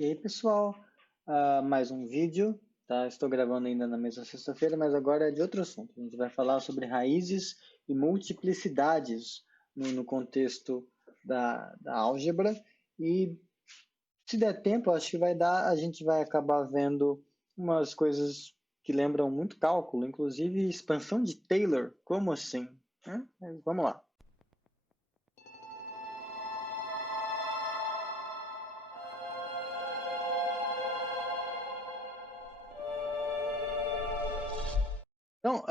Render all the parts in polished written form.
E aí, pessoal, mais um vídeo, tá? Estou gravando ainda na mesma sexta-feira, mas agora é de outro assunto. A gente vai falar sobre raízes e multiplicidades no contexto da álgebra. E se der tempo, acho que vai dar, a gente vai acabar vendo umas coisas que lembram muito cálculo, inclusive expansão de Taylor. Como assim? Vamos lá. Então,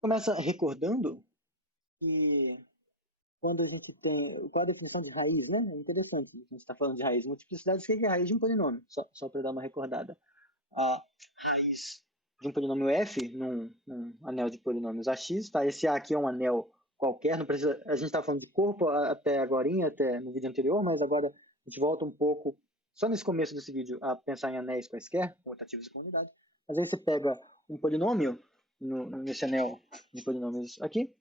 começa recordando que quando a gente tem... Qual a definição de raiz, né? É interessante. A gente está falando de raiz. Multiplicidade, o que é raiz de um polinômio? Só para dar uma recordada. A raiz de um polinômio f num anel de polinômios ax, tá? Esse a aqui é um anel qualquer, não precisa... A gente está falando de corpo até agora, até no vídeo anterior, mas agora a gente volta um pouco, só nesse começo desse vídeo, a pensar em anéis quaisquer, rotativos de comunidade. Mas aí você pega um polinômio nesse anel de polinômios aqui,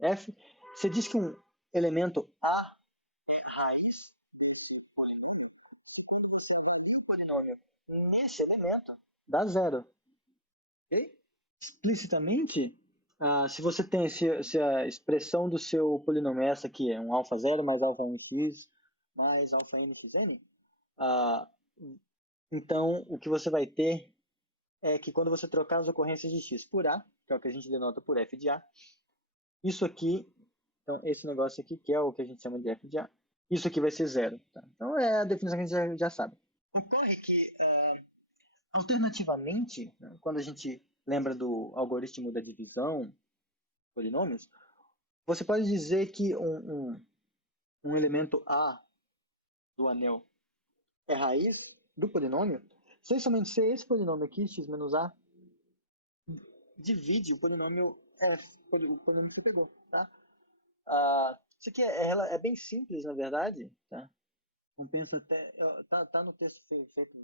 f, você diz que um elemento A é raiz desse polinômio, e quando você avalia o polinômio nesse elemento, dá zero. Ok? Explicitamente, se você tem se a expressão do seu polinômio é essa aqui, é um alfa 0 mais alfa 1x mais alfa nxn, então o que você vai ter é que quando você trocar as ocorrências de x por a, que é o que a gente denota por f de a, isso aqui, então esse negócio aqui, que é o que a gente chama de f de a, isso aqui vai ser zero. Tá? Então é a definição que a gente já sabe. Ocorre que, alternativamente, né, quando a gente lembra do algoritmo da divisão, polinômios, você pode dizer que um elemento A do anel é raiz do polinômio, se somente se esse polinômio aqui, x menos A, divide o polinômio f, o polinômio que você pegou. Tá? Isso aqui é bem simples, na verdade. Tá? Compensa até... Tá no texto feito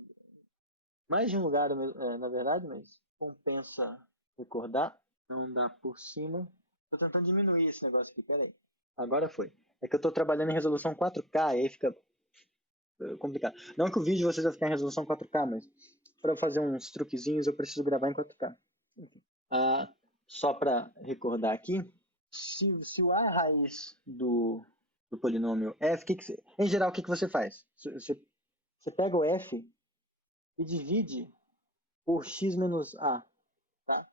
mais de um lugar, na verdade, mas compensa recordar. Não dá por cima. Tô tentando diminuir esse negócio aqui, peraí. Agora foi. É que eu tô trabalhando em resolução 4K, e aí fica complicado. Não que o vídeo vocês vai ficar em resolução 4K, mas para fazer uns truquezinhos eu preciso gravar em 4K. Só para recordar aqui, se o A é a raiz do polinômio f, em geral, o que você faz? Você pega o f e divide por x menos a. Tá?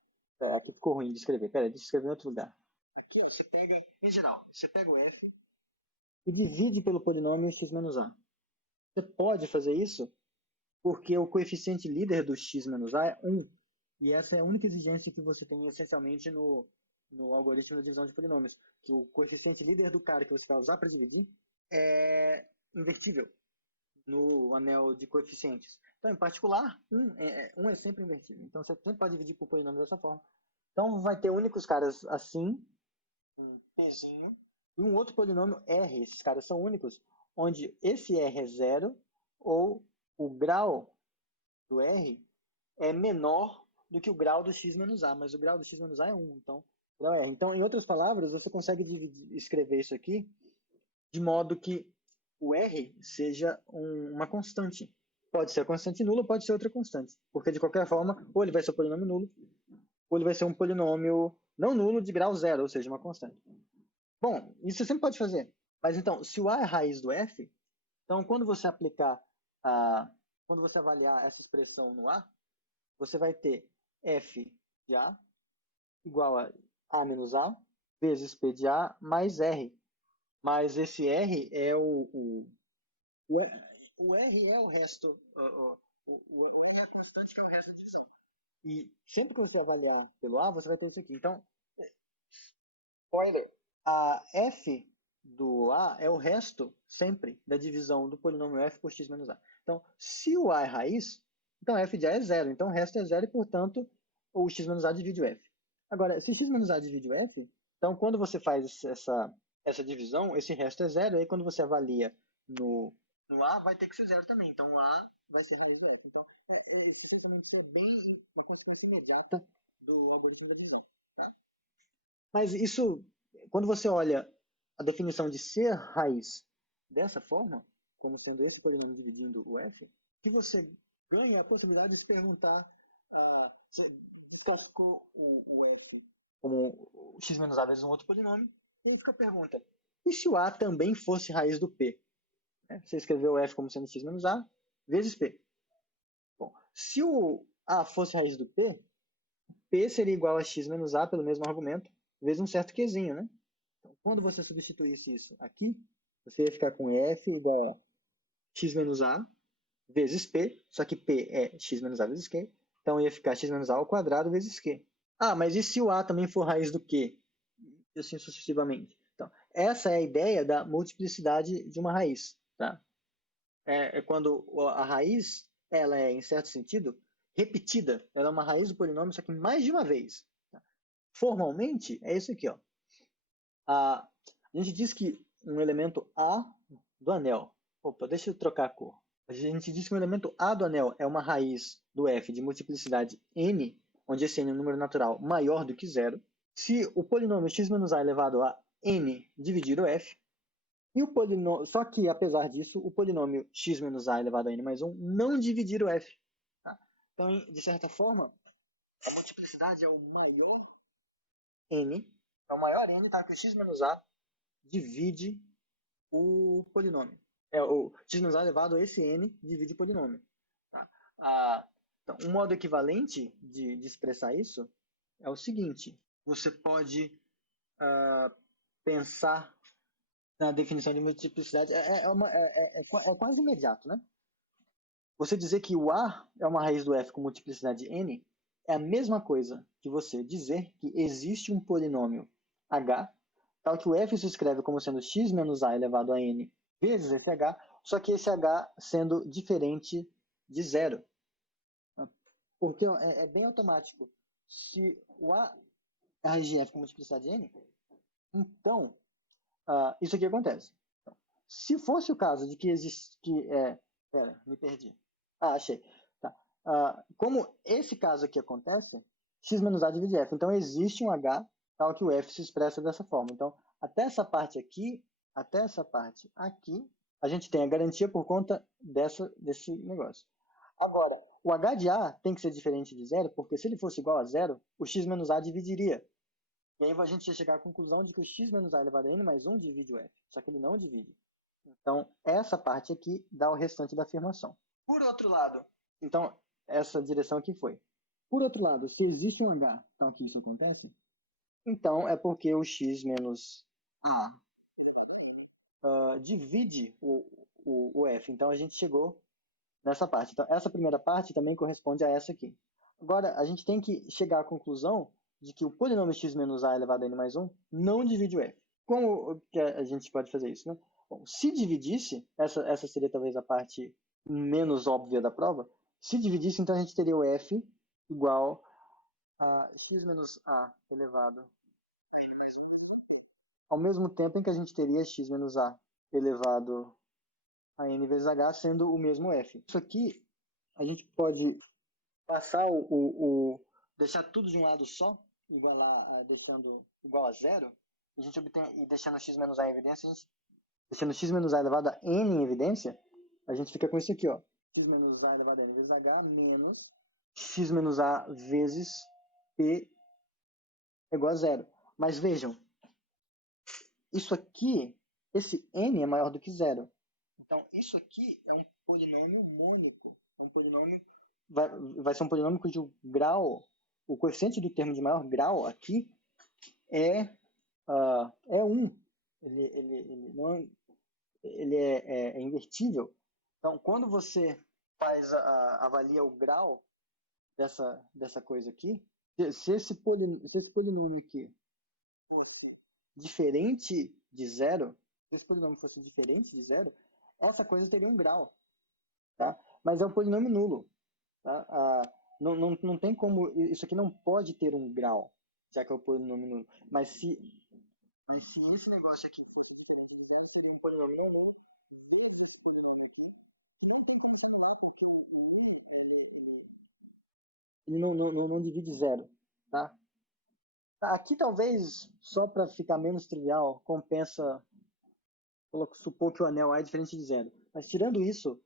Aqui ficou ruim de escrever. Pera, deixa eu escrever em outro lugar. Aqui, você pega, em geral, você pega o f e divide pelo polinômio x menos a. Você pode fazer isso porque o coeficiente líder do x menos a é 1. E essa é a única exigência que você tem essencialmente no algoritmo da divisão de polinômios. Que o coeficiente líder do cara que você vai usar para dividir é invertível no anel de coeficientes. Então, em particular, 1 é sempre invertível. Então, você sempre pode dividir por polinômio dessa forma. Então, vai ter únicos caras assim, um pzinho, e um outro polinômio R. Esses caras são únicos, onde esse R é zero, ou o grau do R é menor do que o grau do x menos a, mas o grau do x menos a é 1, então, grau é R. Então, em outras palavras, você consegue escrever isso aqui de modo que o R seja uma constante. Pode ser a constante nula, pode ser outra constante, porque de qualquer forma, ou ele vai ser um polinômio nulo, ou ele vai ser um polinômio não nulo de grau zero, ou seja, uma constante. Bom, isso você sempre pode fazer. Mas então, se o A é a raiz do F, então quando você quando você avaliar essa expressão no A, você vai ter F de A igual a menos A vezes P de A mais R. Mas esse R é o R é o resto, é a constante que é o resto da divisão. E sempre que você avaliar pelo A, você vai ter isso aqui. Então, spoiler, a f do A é o resto, sempre, da divisão do polinômio f por x menos a. Então, se o A é raiz, então f de A é zero. Então, o resto é zero e, portanto, o x menos a divide o f. Agora, se x menos a divide o f, então, quando você faz essa divisão, esse resto é zero. E aí, quando você avalia no A, vai ter que ser zero também. Então, o A vai ser raiz do f. Então, isso é bem uma consequência imediata do algoritmo da divisão. Tá? Mas isso, quando você olha a definição de ser raiz dessa forma, como sendo esse polinômio dividindo o f, que você ganha a possibilidade de se perguntar se colocou o f como o x menos a vezes um outro polinômio, e aí fica a pergunta, e se o a também fosse raiz do p? Você escreveu o f como sendo x menos a vezes p. Bom, se o a fosse raiz do p, p seria igual a x menos a pelo mesmo argumento, vezes um certo qzinho, né? Então, quando você substituísse isso aqui, você ia ficar com f igual a x menos a vezes p, só que p é x menos a vezes q, então ia ficar x menos a ao quadrado vezes q. Ah, mas e se o a também for raiz do q? E assim sucessivamente. Então, essa é a ideia da multiplicidade de uma raiz. Tá? É quando a raiz ela é, em certo sentido, repetida. Ela é uma raiz do polinômio, só que mais de uma vez. Tá? Formalmente, é isso aqui. Ó. A gente diz que um elemento A do anel... Opa, deixa eu trocar a cor. A gente diz que um elemento A do anel é uma raiz do f de multiplicidade n, onde esse n é um número natural maior do que zero, se o polinômio x menos a elevado a n dividir o f, e o polinômio, só que, apesar disso, o polinômio x menos a elevado a n mais 1 não dividir o f. Tá? Então, de certa forma, a multiplicidade é o maior n, tá? Que o x menos a divide o polinômio. O x menos a elevado a esse n divide o polinômio. Tá? Então, um modo equivalente de expressar isso é o seguinte. Você pode pensar na definição de multiplicidade. É quase imediato, né? Você dizer que o A é uma raiz do f com multiplicidade n é a mesma coisa que você dizer que existe um polinômio h, tal que o f se escreve como sendo x menos a elevado a n vezes esse h, só que esse h sendo diferente de zero. Porque é bem automático. Se o a é a raiz de f com multiplicidade n, então isso aqui acontece. Então, se fosse o caso de que existe... Pera, me perdi. Achei. Tá. Como esse caso aqui acontece, x menos a divide f. Então, existe um h tal que o f se expressa dessa forma. Então, até essa parte aqui, a gente tem a garantia por conta desse negócio. Agora, o h de a tem que ser diferente de zero, porque se ele fosse igual a zero, o x menos a dividiria. E aí a gente ia chegar à conclusão de que o x menos a elevado a n mais 1 divide o f. Só que ele não divide. Então, essa parte aqui dá o restante da afirmação. Por outro lado, então, essa direção aqui foi. Por outro lado, se existe um h, então que isso acontece, então é porque o x menos a divide o f. Então, a gente chegou nessa parte. Então, essa primeira parte também corresponde a essa aqui. Agora, a gente tem que chegar à conclusão de que o polinômio x menos a elevado a n mais 1 não divide o f. Como que a gente pode fazer isso, né? Bom, se dividisse, essa seria talvez a parte menos óbvia da prova, se dividisse, então a gente teria o f igual a x menos a elevado a n mais 1, ao mesmo tempo em que a gente teria x menos a elevado a n vezes h sendo o mesmo f. Isso aqui, a gente pode passar deixar tudo de um lado só, igualar, deixando igual a zero, a gente obtém, e deixando x menos a em evidência, deixando x menos a elevado a n em evidência, a gente fica com isso aqui, ó. X menos a elevado a n vezes h menos x menos a vezes p é igual a zero. Mas vejam, isso aqui, esse n é maior do que zero. Então, isso aqui é um polinômio mônico. Um polinômio vai ser um polinômio cujo grau, o coeficiente do termo de maior grau aqui é 1. Ele é invertível. Então, quando você avalia o grau dessa coisa aqui, se esse polinômio aqui fosse diferente de zero, se esse polinômio fosse diferente de zero, essa coisa teria um grau. Tá? Mas é um polinômio nulo. Tá? Não tem como... Isso aqui não pode ter um grau, já que é um polinômio nulo. Mas se esse negócio aqui fosse diferente de zero, seria um polinômio nulo desse polinômio aqui, que não tem como examinar, porque o 1 ele não divide zero. Tá? Aqui talvez, só para ficar menos trivial, compensa supor que o anel A é diferente de zero. Mas tirando isso,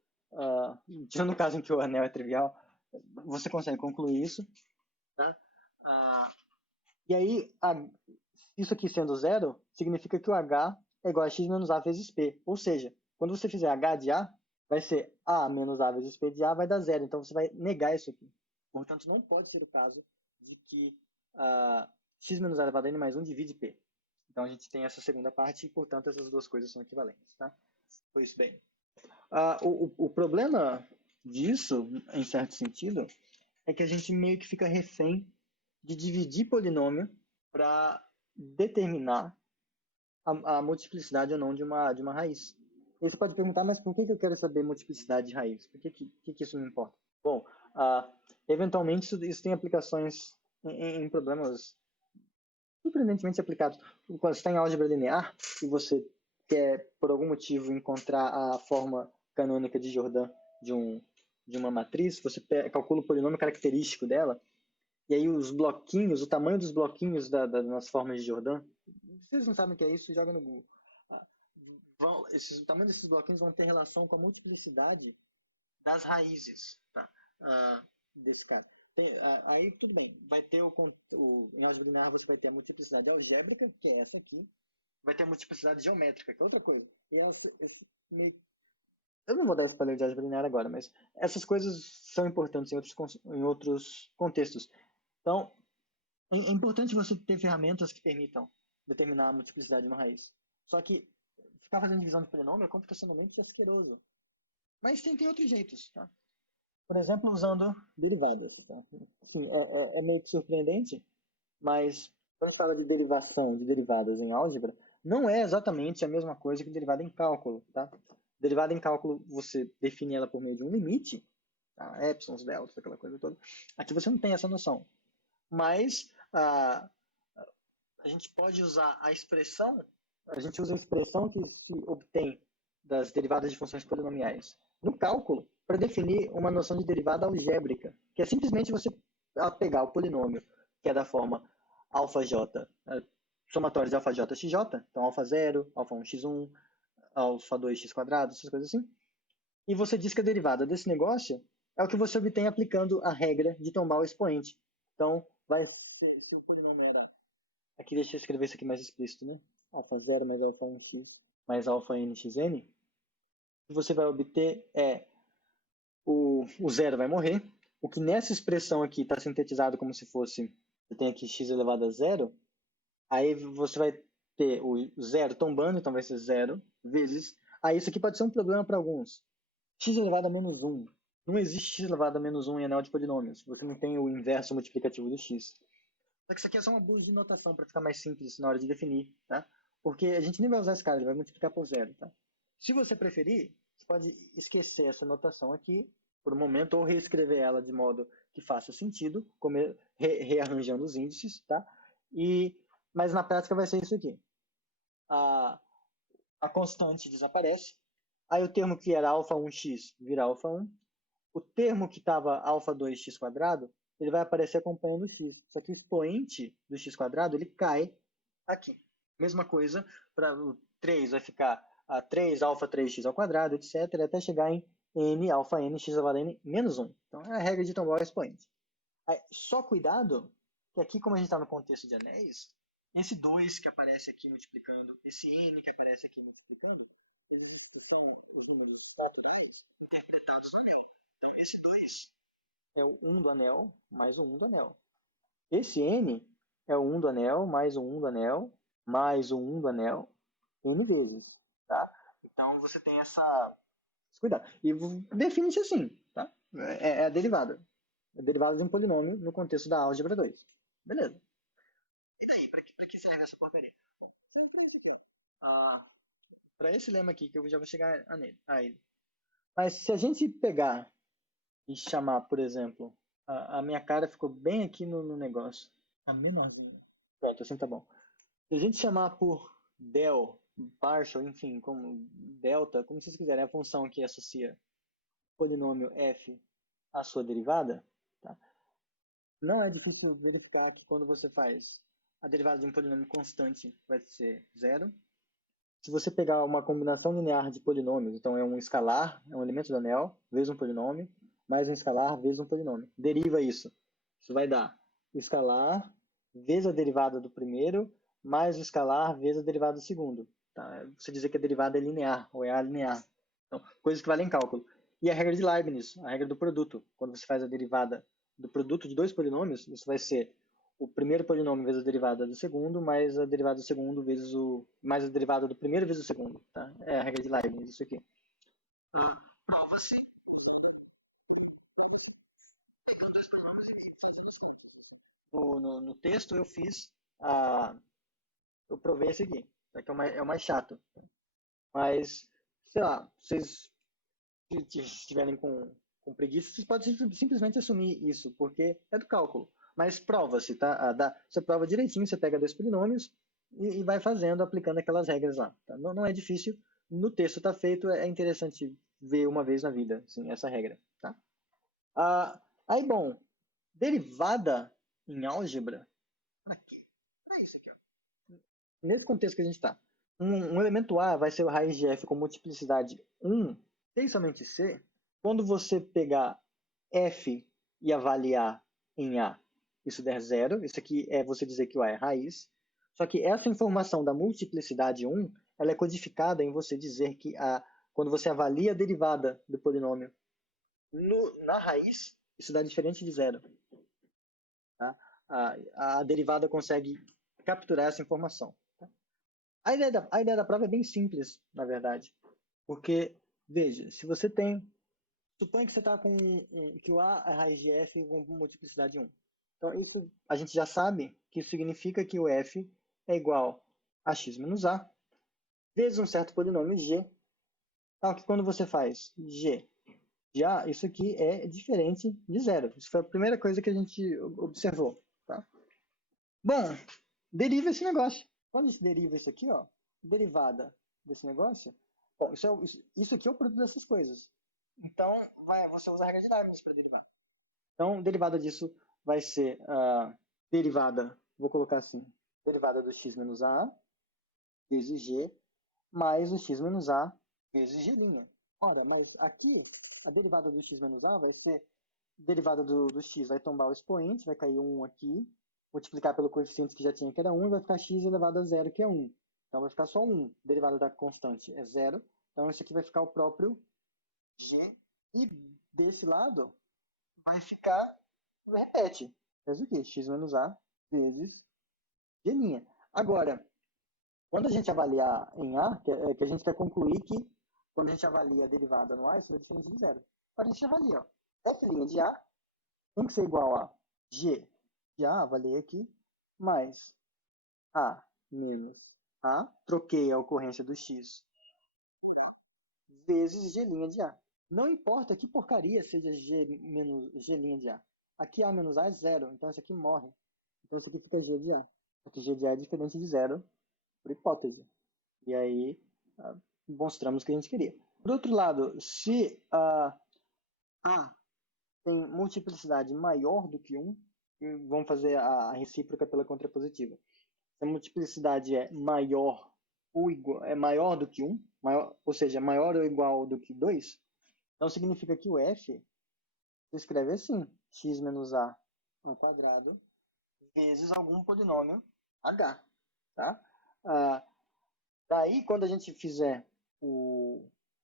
tirando o caso em que o anel é trivial, você consegue concluir isso, tá? E aí, isso aqui sendo zero, significa que o H é igual a x menos A vezes P. Ou seja, quando você fizer H de A, vai ser A menos A vezes P de A, vai dar zero. Então, você vai negar isso aqui. Portanto, não pode ser o caso de que x menos A elevado a n mais 1 divide P. Então, a gente tem essa segunda parte e, portanto, essas duas coisas são equivalentes. Tá? Pois bem. O problema disso, em certo sentido, é que a gente meio que fica refém de dividir polinômio para determinar a multiplicidade ou não de uma raiz. E você pode perguntar, mas por que eu quero saber multiplicidade de raiz? Por que isso me importa? Bom, eventualmente isso tem aplicações em problemas surpreendentemente aplicados. Quando você está em álgebra linear e você quer, por algum motivo, encontrar a forma canônica de Jordan de uma matriz, você calcula o polinômio característico dela, e aí os bloquinhos, o tamanho dos bloquinhos das formas de Jordan, vocês não sabem o que é isso, joga no Google. O tamanho desses bloquinhos vão ter relação com a multiplicidade das raízes, tá? Desse cara. Aí tudo bem, vai ter em álgebra linear você vai ter a multiplicidade algébrica, que é essa aqui, vai ter a multiplicidade geométrica, que é outra coisa. E eu não vou dar spoiler de álgebra linear agora, mas essas coisas são importantes em outros contextos. Então, é importante você ter ferramentas que permitam determinar a multiplicidade de uma raiz. Só que ficar fazendo divisão de polinômio é computacionalmente asqueroso. Mas tem outros jeitos, tá? Por exemplo, usando derivadas. Tá? É meio que surpreendente, mas quando se fala de derivação de derivadas em álgebra, não é exatamente a mesma coisa que derivada em cálculo. Tá? Derivada em cálculo, você define ela por meio de um limite, tá? Epsilons, deltas, aquela coisa toda. Aqui você não tem essa noção. Mas a gente pode usar a expressão, a gente usa a expressão que se obtém das derivadas de funções polinomiais no cálculo para definir uma noção de derivada algébrica, que é simplesmente você pegar o polinômio, que é da forma αj, somatório de αj xj, então α0, α1 x1, α2 x quadrado, essas coisas assim, e você diz que a derivada desse negócio é o que você obtém aplicando a regra de tombar o expoente. Então, vai ser, se o polinômio era... Aqui deixa eu escrever isso aqui mais explícito, né? α0 mais α1x mais αnxn. O que você vai obter é o zero vai morrer. O que nessa expressão aqui está sintetizado como se fosse, eu tenho aqui x elevado a zero, aí você vai ter o zero tombando, então vai ser zero vezes... Aí isso aqui pode ser um problema para alguns. X elevado a menos 1. Não existe x elevado a menos 1 em anel de polinômios. Você não tem o inverso multiplicativo do x. Só que isso aqui é só um abuso de notação para ficar mais simples na hora de definir, tá? Porque a gente nem vai usar essa escala, ele vai multiplicar por zero, tá? Se você preferir, você pode esquecer essa notação aqui por um momento ou reescrever ela de modo que faça sentido, rearranjando os índices, tá? Mas na prática vai ser isso aqui. A constante desaparece, aí o termo que era α1x vira α1, o termo que estava α2x quadrado, ele vai aparecer acompanhando o x. Só que o expoente do x quadrado, ele cai aqui. Mesma coisa, para o 3 vai ficar a 3 α3x ao quadrado, etc., até chegar em n alfa n x elevado a n menos 1. Então, é a regra de tombar o expoente. Aí, só cuidado, que aqui, como a gente está no contexto de anéis, esse 2 que aparece aqui multiplicando, esse n que aparece aqui multiplicando, eles são os números naturais interpretados no anel. Então, esse 2 é o 1 do anel mais o 1 do anel. Esse n é o 1 do anel mais o 1 do anel mais o 1 do anel n vezes. Tá? Então, você tem esse cuidado. E define-se assim. Tá? É a derivada. É a derivada de um polinômio no contexto da álgebra 2. Beleza. E daí? Para que serve essa porcaria? Bom, serve para isso aqui. Para esse lema aqui, que eu já vou chegar a ele. Mas se a gente pegar e chamar, por exemplo, a minha cara ficou bem aqui no negócio. Tá menorzinho. Pronto, assim tá bom. Se a gente chamar por del, partial, enfim, como delta, como vocês quiserem, é a função que associa o polinômio f à sua derivada, tá? Não é difícil verificar que quando você faz a derivada de um polinômio constante vai ser zero. se você pegar uma combinação linear de polinômios, então é um escalar, é um elemento do anel, vezes um polinômio, mais um escalar, vezes um polinômio. Deriva isso. Isso vai dar o escalar vezes a derivada do primeiro, mais o escalar vezes a derivada do segundo. Tá? Você dizer que a derivada é linear, ou é alinear. Então, coisas que valem em cálculo. E a regra de Leibniz, a regra do produto. Quando você faz a derivada do produto de dois polinômios, isso vai ser o primeiro polinômio vezes a derivada do segundo, mais a derivada do segundo vezes mais a derivada do primeiro vezes o segundo. Tá? É a regra de Leibniz, isso aqui. Prova-se pegando dois polinômios e fazendo as contas. No texto eu fiz eu provei esse aqui, tá? Que é o mais chato. Mas, sei lá, vocês estiverem com preguiça, vocês podem simplesmente assumir isso, porque é do cálculo. Mas prova-se, tá? Você prova direitinho, você pega dois polinômios e vai fazendo, aplicando aquelas regras lá. Tá? Não é difícil, no texto está feito, é interessante ver uma vez na vida, assim, essa regra. Tá? Aí, bom, derivada em álgebra, para quê? Para isso aqui, ó. Nesse contexto que a gente está. Um elemento A vai ser o raiz de f com multiplicidade 1, C e somente C. Quando você pegar f e avaliar em A, isso der zero. Isso aqui é você dizer que o A é raiz. Só que essa informação da multiplicidade 1, ela é codificada em você dizer que quando você avalia a derivada do polinômio na raiz, isso dá diferente de zero. Tá? A derivada consegue capturar essa informação. Tá? A ideia da prova é bem simples, na verdade. Porque, veja, se você tem... Suponha que você está com que o A é raiz de f com multiplicidade 1. Então, isso, a gente já sabe que isso significa que o f é igual a x menos a vezes um certo polinômio g. Tal que quando você faz g de a, isso aqui é diferente de zero. Isso foi a primeira coisa que a gente observou. Tá? Bom, deriva esse negócio. Quando a gente deriva isso aqui, ó, derivada desse negócio, bom, isso aqui é o produto dessas coisas. Então, você usa a regra de Leibniz para derivar. Então, derivada disso vai ser derivada, vou colocar assim, derivada do x menos a vezes g, mais o x menos a vezes g'. Ora, mas aqui, a derivada do x menos a vai ser, derivada do x vai tombar o expoente, vai cair 1 aqui, multiplicar pelo coeficiente que já tinha, que era 1, e vai ficar x elevado a zero, que é 1. Então, vai ficar só 1. Derivada da constante é zero. Então, isso aqui vai ficar o próprio g. E desse lado, vai ficar, repete. Faz o quê? X menos a vezes g'. Agora, quando a gente avaliar em a, que a gente quer concluir que quando a gente avalia a derivada no a, isso é diferente de zero. Agora a gente avalia, ó, f' de a tem que ser igual a g de a, avaliei aqui, mais a menos a, troquei a ocorrência do x, vezes g' de a. Não importa que porcaria seja g menos g' de a. Aqui a menos a é zero, então isso aqui morre. Então isso aqui fica g de a. Porque g de a é diferente de zero, por hipótese. E aí mostramos o que a gente queria. Por outro lado, se a tem multiplicidade maior do que 1, vamos fazer a recíproca pela contrapositiva. Se a multiplicidade é maior ou igual, é maior do que 1, ou seja, maior ou igual do que 2, então significa que o f se escreve assim, x menos a ao quadrado vezes algum polinômio h. Tá? Daí, quando a gente fizer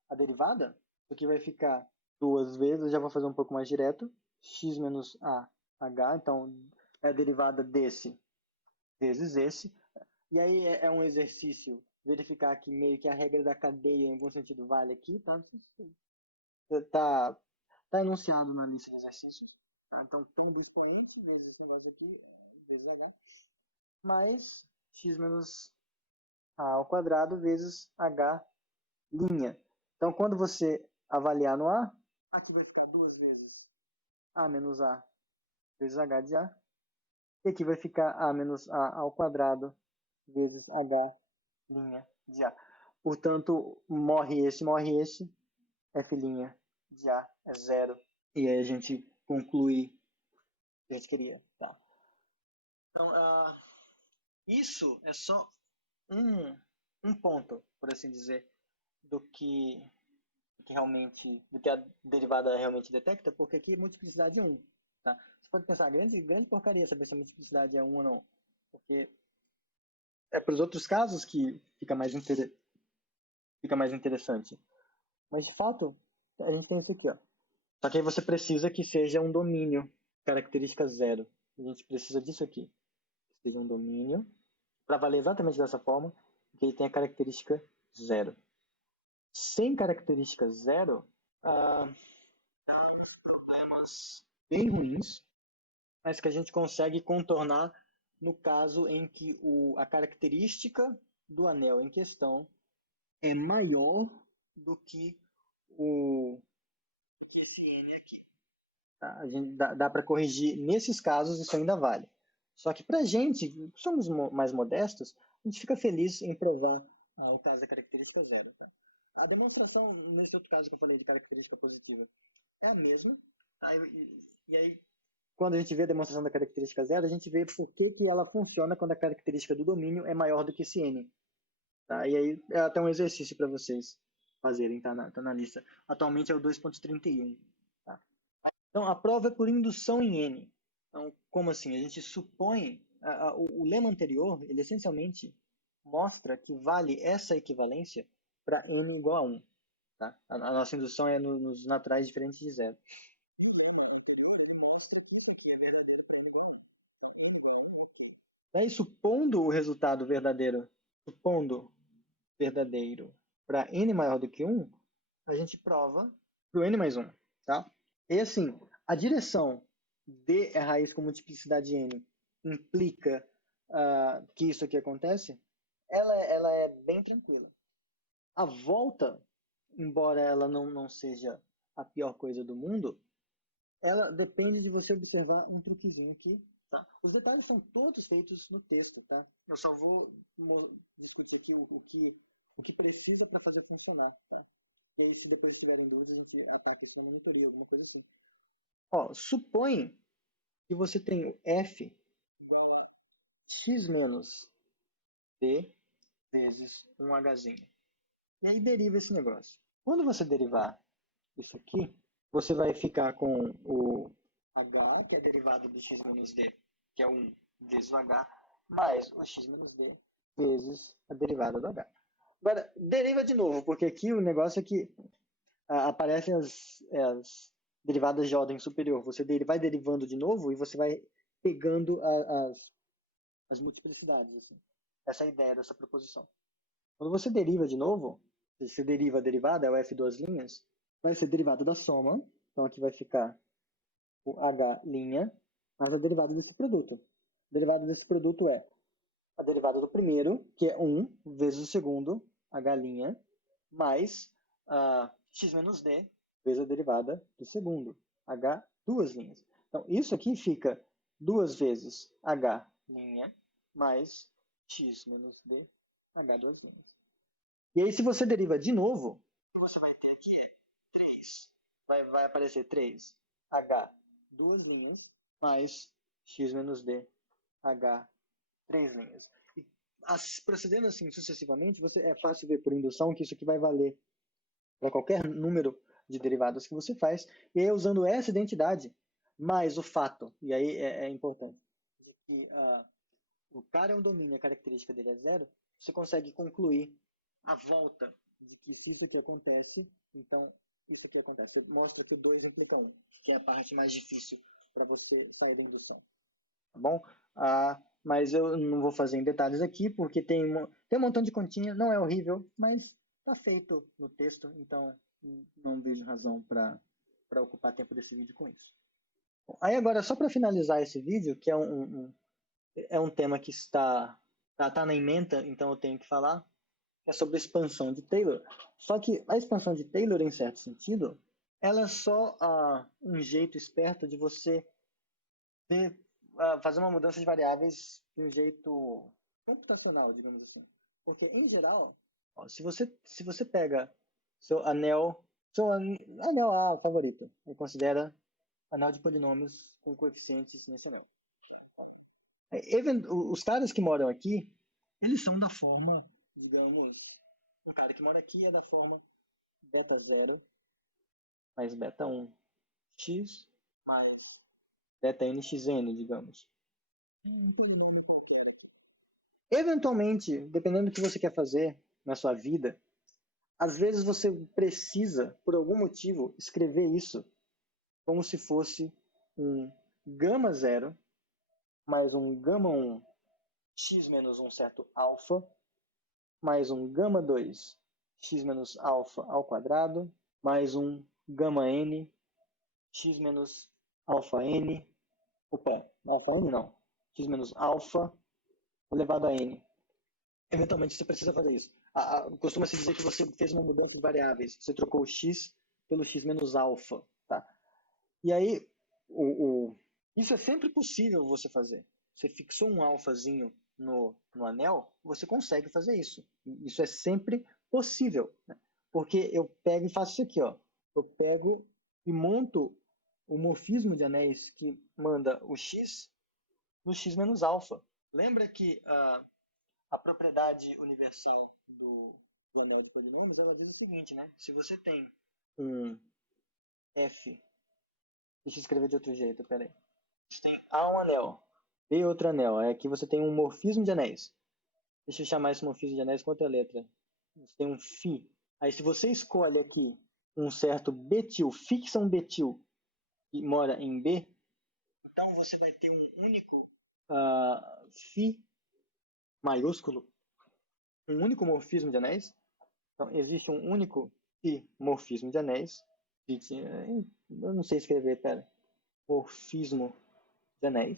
a derivada, isso aqui vai ficar duas vezes, eu já vou fazer um pouco mais direto, x menos a h, então é a derivada desse vezes esse. E aí é um exercício verificar que meio que a regra da cadeia em algum sentido vale aqui, tá? Tá enunciado na lista de exercícios. Tá? Então, tom do expoente vezes esse negócio aqui, vezes h, mais x menos a ao quadrado vezes h'. Então, quando você avaliar no a, aqui vai ficar duas vezes a menos a vezes h de a. E aqui vai ficar a menos a ao quadrado vezes h' de a. Portanto, morre esse, f' de a é zero. E aí a gente conclui o que a gente queria. Tá? Então, isso é só um um ponto, por assim dizer, do que a derivada realmente detecta, porque aqui multiplicidade é 1. Tá? Você pode pensar, grande porcaria saber se a multiplicidade é 1 ou não. Porque é para os outros casos que fica mais interessante. Mas, de fato, a gente tem isso aqui. Ó. Só que aí você precisa que seja um domínio, característica zero. A gente precisa disso aqui. Que seja um domínio, para valer exatamente dessa forma, que ele tem a característica zero. Sem característica zero, problemas bem ruins, mas que a gente consegue contornar no caso em que a característica do anel em questão é maior do que esse N aqui. Tá? A gente dá para corrigir nesses casos, isso ainda vale. Só que para a gente, que somos mais modestos, a gente fica feliz em provar o caso da característica zero. Tá? A demonstração, nesse outro caso que eu falei de característica positiva, é a mesma. Tá? E aí, quando a gente vê a demonstração da característica zero, a gente vê por que ela funciona quando a característica do domínio é maior do que esse N. Tá? E aí é até um exercício para vocês fazerem, tá na lista. Atualmente é o 2.31. Tá? Então, a prova é por indução em N. Então, como assim? A gente supõe, o lema anterior, ele essencialmente mostra que vale essa equivalência para N igual a 1. Tá? A nossa indução é nos naturais diferentes de zero. E supondo o resultado verdadeiro para n maior do que 1, a gente prova para o n mais 1. Tá? E assim, a direção D é raiz com multiplicidade n implica que isso aqui acontece? Ela é bem tranquila. A volta, embora ela não seja a pior coisa do mundo, ela depende de você observar um truquezinho aqui. Tá? Os detalhes são todos feitos no texto. Tá? Eu só vou discutir aqui o que precisa para fazer funcionar. Tá? E aí, se depois tiverem dúvidas, a gente ataca isso na monitoria, alguma coisa assim. Ó, supõe que você tem o f de x menos d vezes um hzinho. E aí deriva esse negócio. Quando você derivar isso aqui, você vai ficar com o h, que é a derivada do x menos d, que é 1 vezes o h, mais o x menos d vezes a derivada do h. Agora, deriva de novo, porque aqui o negócio é que aparecem as derivadas de ordem superior. Você vai derivando de novo e você vai pegando as multiplicidades. Assim. Essa é a ideia dessa proposição. Quando você deriva de novo, você deriva a derivada, é o f duas linhas, vai ser derivada da soma. Então aqui vai ficar o h' mais a derivada desse produto. A derivada desse produto é a derivada do primeiro, que é 1, vezes o segundo, h', mais x menos d, vezes a derivada do segundo, h duas linhas. Então, isso aqui fica 2 vezes h' mais x menos d, h duas linhas. E aí, se você deriva de novo, o que você vai ter aqui é 3. Vai aparecer 3, h duas linhas, mais x menos d, h três linhas. E procedendo assim sucessivamente, é fácil ver por indução que isso aqui vai valer para qualquer número de derivadas que você faz. E aí, usando essa identidade, mais o fato, e aí é importante, que o cara é um domínio, a característica dele é zero, você consegue concluir a volta de que se isso aqui acontece, então isso aqui acontece. Você mostra que o 2 implica 1, que é a parte mais difícil para você sair da indução. Tá bom? Mas eu não vou fazer em detalhes aqui, porque tem um montão de continha, não é horrível, mas está feito no texto, então não vejo razão para ocupar tempo desse vídeo com isso. Bom, aí agora, só para finalizar esse vídeo, que é um tema que está na ementa, então eu tenho que falar, é sobre a expansão de Taylor. Só que a expansão de Taylor, em certo sentido, ela é só um jeito esperto de você fazer uma mudança de variáveis de um jeito computacional, digamos assim. Porque, em geral, ó, se você pega seu anel A favorito, e considera anel de polinômios com coeficientes nesse anel. Os caras que moram aqui, eles são da forma digamos, um cara que mora aqui é da forma beta 0 mais beta 1 x mais beta nxn, digamos. Um polinômio qualquer. Eventualmente, dependendo do que você quer fazer na sua vida, às vezes você precisa, por algum motivo, escrever isso como se fosse um gama 0 mais um gama 1 x menos um certo alfa mais um gama 2 x menos alfa ao quadrado mais um gama n x menos alfa n, opa, alfa n não, x menos alfa elevado a n. Eventualmente você precisa fazer isso. Costuma-se dizer que você fez uma mudança de variáveis, você trocou o x pelo x menos alfa, tá? E aí, isso é sempre possível você fazer. Você fixou um alfazinho no anel, você consegue fazer isso. Isso é sempre possível, né? Porque eu pego e faço isso aqui, ó. Eu pego e monto o morfismo de anéis que manda o x no x menos alfa. Lembra que a propriedade universal do anel de polinômios, ela diz o seguinte, né? Se você tem um f, deixa eu escrever de outro jeito, peraí. Você tem A um anel, B outro anel. Aí aqui você tem um morfismo de anéis. Deixa eu chamar esse morfismo de anéis com outra letra. Você tem um φ. Aí se você escolhe aqui um certo betil, fixa um betil que mora em B, então você vai ter um único φ maiúsculo, um único morfismo de anéis. Então existe um único φ morfismo de anéis. Eu não sei escrever, pera. Morfismo de anéis.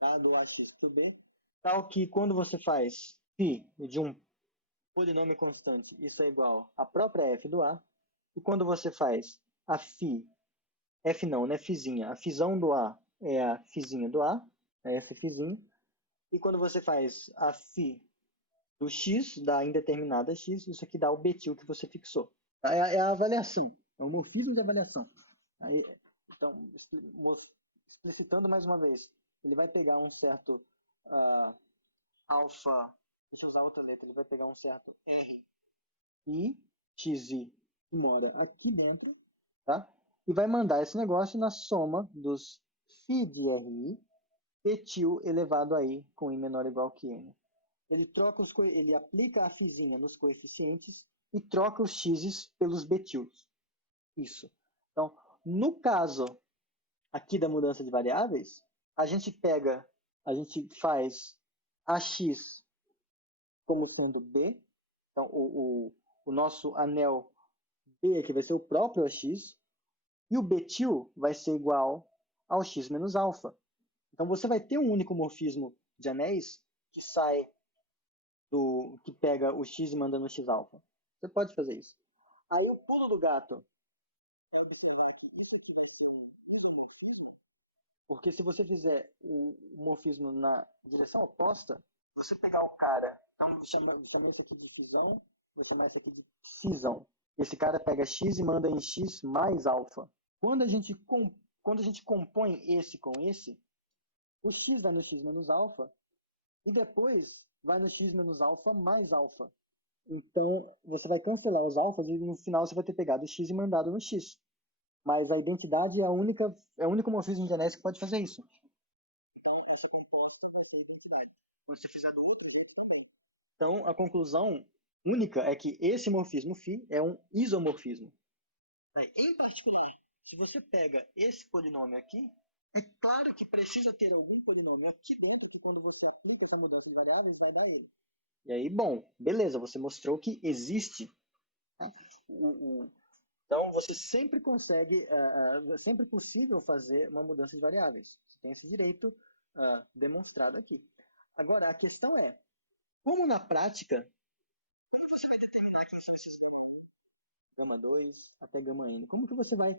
Dado a x por b, tal que quando você faz φ de um polinômio constante, isso é igual à própria f do A, e quando você faz a φ, f não, né, φzinha, a φzão do A é a φzinha do A, é essa φzinha, e quando você faz a φ do x, da indeterminada x, isso aqui dá o betil que você fixou. É a avaliação, é o morfismo de avaliação. Aí, então, explicitando mais uma vez, ele vai pegar um certo alfa, deixa eu usar outra letra, ele vai pegar um certo R I, XI, que mora aqui dentro, tá? E vai mandar esse negócio na soma dos φ de RI, betil elevado a I com I menor ou igual que N. Ele aplica a φzinha nos coeficientes e troca os x's pelos betils. Isso. Então, no caso aqui da mudança de variáveis, a gente faz AX como sendo B. Então, o nosso anel B aqui vai ser o próprio AX. E o betil vai ser igual ao x menos alfa. Então, você vai ter um único morfismo de anéis que sai que pega o x e manda no x alfa. Você pode fazer isso. Aí, o pulo do gato é observar que isso aqui vai ser um isomorfismo, porque se você fizer o morfismo na direção oposta, você pegar o cara, então vou chamar isso aqui de cisão, vou chamar isso aqui de cisão. Esse cara pega x e manda em x mais alfa. Quando a gente compõe esse com esse, o x vai no x menos alfa e depois vai no x menos alfa mais alfa. Então, você vai cancelar os alfas e no final você vai ter pegado o x e mandado no x. Mas a identidade é o único morfismo de anéis que pode fazer isso. Então, essa composta vai ser a identidade. Se você fizer do outro jeito também. Então, a conclusão única é que esse morfismo φ é um isomorfismo. Em particular, se você pega esse polinômio aqui, é claro que precisa ter algum polinômio aqui dentro que quando você aplica essa mudança de variáveis vai dar ele. E aí, bom, beleza, você mostrou que existe, né? Então, você sempre consegue, é sempre possível fazer uma mudança de variáveis. Você tem esse direito demonstrado aqui. Agora, a questão é, como na prática, como você vai determinar quem são esses gama 2 até gama n? Como que você vai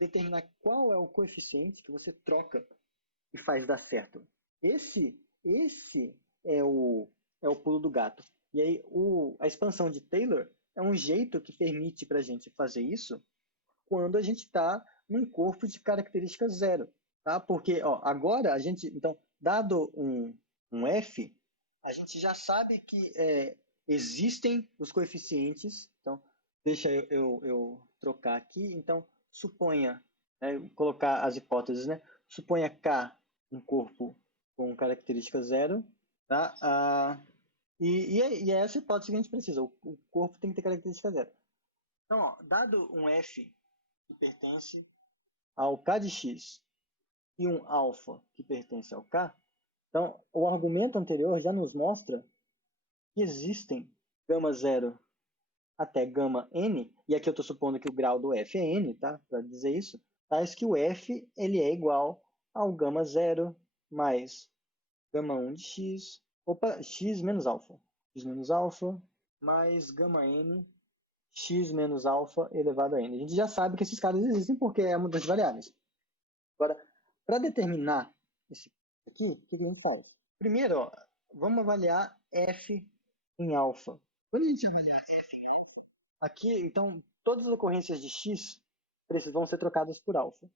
determinar qual é o coeficiente que você troca e faz dar certo? Esse é o pulo do gato. E aí, a expansão de Taylor é um jeito que permite para a gente fazer isso quando a gente está num corpo de característica zero. Tá? Porque agora então, dado um F, a gente já sabe que existem os coeficientes, então deixa eu trocar aqui, então suponha, né, colocar as hipóteses, né? Suponha K um corpo com característica zero, tá? E é essa hipótese que a gente precisa, o corpo tem que ter característica zero. Então, ó, dado um F que pertence ao K de X e um alfa que pertence ao K, então o argumento anterior já nos mostra que existem gama zero até gama n, e aqui eu estou supondo que o grau do f é n, tá? Para dizer isso, tais que o f ele é igual ao gama zero mais gama 1 de x, x menos alfa mais gama n, x menos alfa elevado a n. A gente já sabe que esses caras existem porque é a mudança de variáveis. Agora, para determinar isso aqui, o que a gente faz? Primeiro, ó, vamos avaliar f em alfa. Quando a gente avaliar f em alfa, aqui, então, todas as ocorrências de x vão ser trocadas por alfa.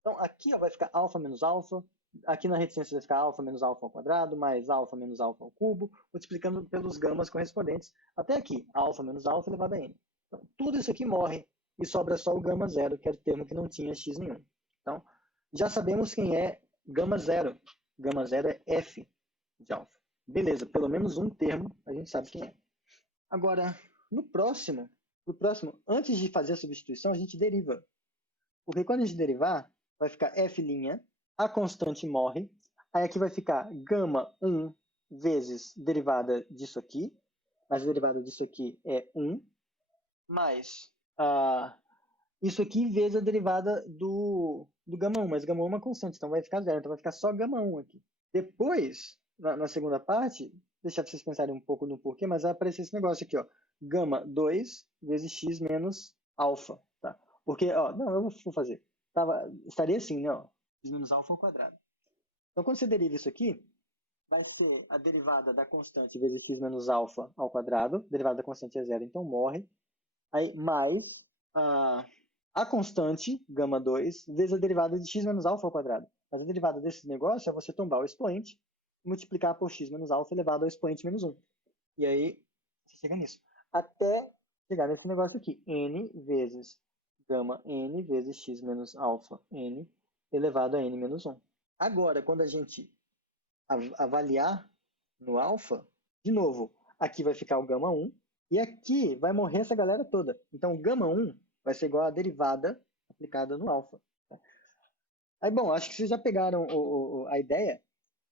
Então, aqui ó, vai ficar alfa menos alfa, aqui na reticência vai ficar alfa menos alfa ao quadrado, mais alfa menos alfa ao cubo, multiplicando pelos gamas correspondentes, até aqui, alfa menos alfa elevado a n. Então, tudo isso aqui morre e sobra só o gama zero, que era o termo que não tinha x nenhum. Então, já sabemos quem é gama zero. Gama zero é f de alfa. Beleza, pelo menos um termo a gente sabe quem é. Agora, no próximo, antes de fazer a substituição, a gente deriva. Porque quando a gente derivar, vai ficar f', a constante morre, aí aqui vai ficar gama 1 vezes derivada disso aqui, mas a derivada disso aqui é 1, mais isso aqui vezes a derivada do gama 1, mas gama 1 é uma constante, então vai ficar zero, então vai ficar só gama 1 aqui. Depois, na segunda parte, deixar vocês pensarem um pouco no porquê, mas vai aparecer esse negócio aqui, ó, gama 2 vezes x menos alfa, tá? Porque, ó, não, eu vou fazer. Estaria assim, né, ó, x menos alfa ao quadrado. Então, quando você deriva isso aqui, vai ser a derivada da constante vezes x menos alfa ao quadrado, a derivada da constante é zero, então morre. Aí, mais a constante, gama 2, vezes a derivada de x menos alfa ao quadrado. Mas a derivada desse negócio é você tombar o expoente e multiplicar por x menos alfa elevado ao expoente menos 1. E aí, você chega nisso. Até chegar nesse negócio aqui. N vezes gama n vezes x menos alfa n elevado a n menos 1. Agora, quando a gente avaliar no alfa, de novo, aqui vai ficar o gama 1, e aqui vai morrer essa galera toda. Então, o gama 1 vai ser igual à derivada aplicada no alfa. Tá? Aí, bom, acho que vocês já pegaram a ideia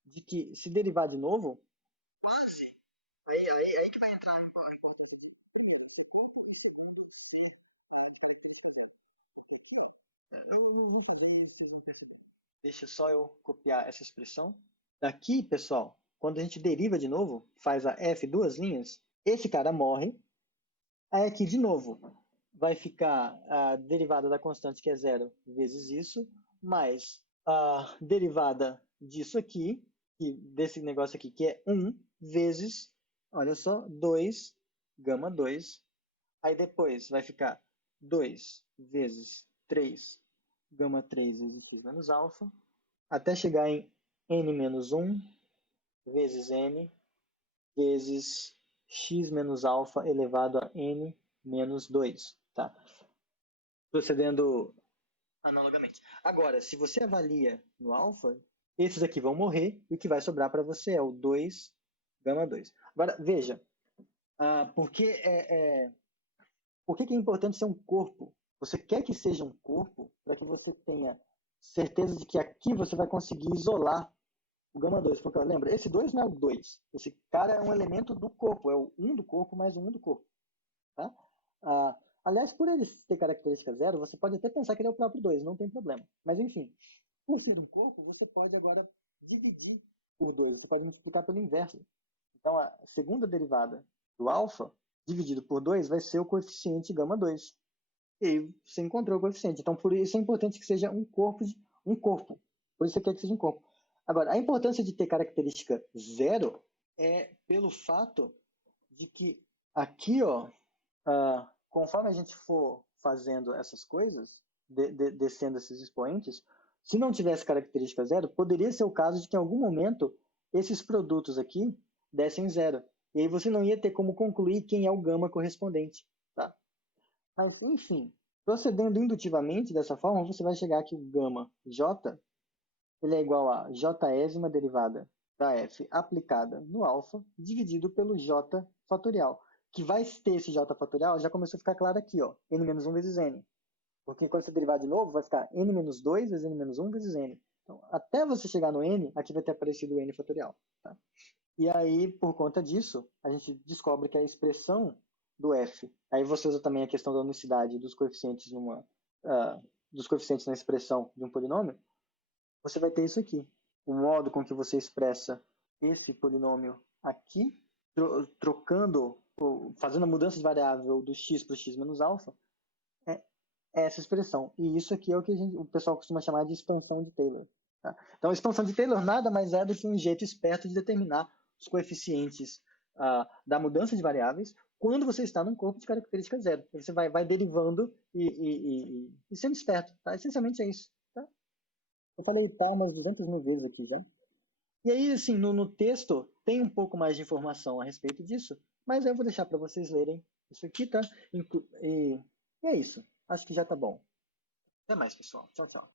de que se derivar de novo, quase, aí que vai entrar não vou fazer, mas vocês vão perceber. Deixa só eu copiar essa expressão. Daqui, pessoal, quando a gente deriva de novo, faz a f duas linhas, esse cara morre. Aí aqui, de novo, vai ficar a derivada da constante, que é zero, vezes isso, mais a derivada disso aqui, desse negócio aqui, que é 1, vezes, olha só, 2, gama 2. Aí depois vai ficar 2 vezes 3, gama 3 vezes x menos alfa, até chegar em n menos 1 vezes n vezes x menos alfa elevado a n menos 2, tá? Procedendo analogamente. Agora, se você avalia no alfa, esses aqui vão morrer e o que vai sobrar para você é o 2 gama 2. Agora, veja, por que é importante ser um corpo? Você quer que seja um corpo para que você tenha certeza de que aqui você vai conseguir isolar o gama 2. Porque, lembra, esse 2 não é o 2. Esse cara é um elemento do corpo, é o 1 do corpo mais o 1 do corpo. Tá? Aliás, por ele ter característica zero, você pode até pensar que ele é o próprio 2, não tem problema. Mas, enfim, por ser um corpo, você pode agora dividir por 2. Você pode multiplicar pelo inverso. Então, a segunda derivada do alfa, dividido por 2, vai ser o coeficiente gama 2. E aí você encontrou o coeficiente. Então, por isso é importante que seja um corpo. Por isso você quer que seja um corpo. Agora, a importância de ter característica zero é pelo fato de que aqui, ó, conforme a gente for fazendo essas coisas, descendo esses expoentes, se não tivesse característica zero, poderia ser o caso de que em algum momento esses produtos aqui dessem zero. E aí você não ia ter como concluir quem é o gama correspondente, tá? Mas, enfim, procedendo indutivamente dessa forma, você vai chegar que o gama J ele é igual a jésima derivada da f aplicada no alfa, dividido pelo j fatorial. Que vai ter esse j fatorial, já começou a ficar claro aqui, ó, n menos 1 vezes n. Porque quando você derivar de novo, vai ficar n menos 2 vezes n menos 1 vezes n. Então, até você chegar no n, aqui vai ter aparecido o n fatorial. Tá? E aí, por conta disso, a gente descobre que a expressão do f, aí você usa também a questão da unicidade dos coeficientes dos coeficientes na expressão de um polinômio, você vai ter isso aqui. O modo com que você expressa esse polinômio aqui, trocando, fazendo a mudança de variável do x para o x menos alfa, é essa expressão. E isso aqui é o que o pessoal costuma chamar de expansão de Taylor. Tá? Então, a expansão de Taylor nada mais é do que um jeito esperto de determinar os coeficientes da mudança de variáveis quando você está num corpo de característica zero. Você vai derivando e sendo esperto. Tá? Essencialmente é isso. Tá? Eu falei tá umas 200 mil vezes aqui já. E aí, assim, no texto tem um pouco mais de informação a respeito disso, mas eu vou deixar para vocês lerem isso aqui, tá? E é isso. Acho que já tá bom. Até mais, pessoal. Tchau, tchau.